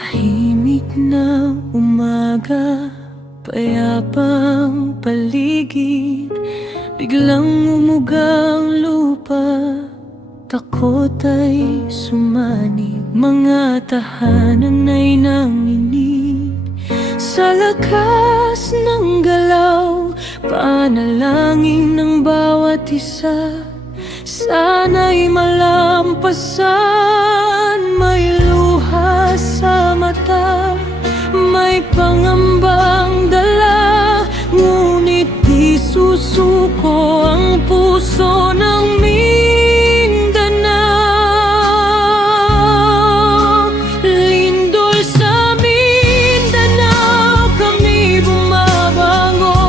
Tahimik na umaga, payapang paligid, biglang umugang lupa. Takot ay sumanib, mga tahanan ay nanginig. Sa lakas ng galaw, panalangin ng bawat isa, sana'y malampasan. May luha sa mata, may pangambang dala, ngunit di susuko ang puso ng Mindanao. Lindol sa Mindanao, kami bumabangon.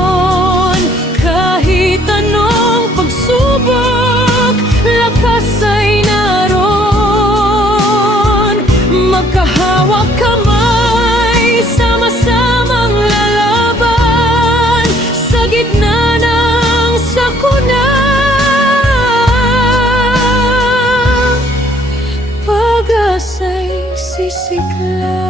Kahit anong pagsubok, lakas ay naroon. Magkahawak kamay, sama-samang lalaban sa gitna ng sakuna. Pag-asa'y sisigla.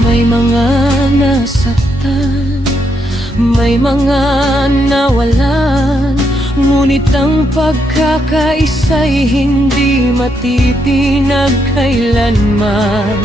May mga nasaktan, may mga nawalan, ngunit ang pagkakaisa'y hindi matitinag kailanman.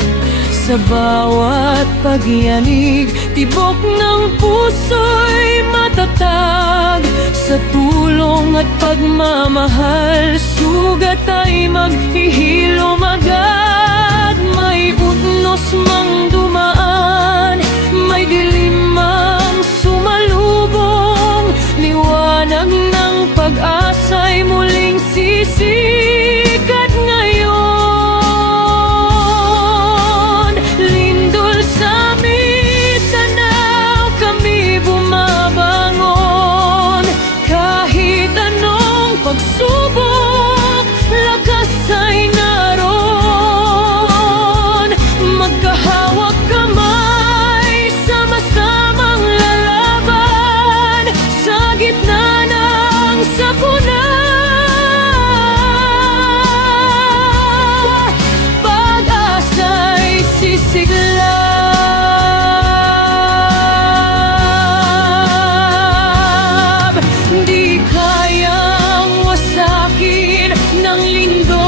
Sa bawat pagyanig, tibok ng puso'y matatag. Sa tulong at pagmamahal, sugat ay maghihilom agad. May utnos mang dumaan, may dilim mang sumalubong, liwanag ng pag-asa'y muling sisikat ngayon. Lindol sa Mindanao, kami bumabangon. Kahit anong pagsubok, lakas ay naroon. Magkahawak kamay, sama-samang lalaban sa gitna ng sakuna. Pag-asa'y sisiglab, di kayang wasakin ng lindol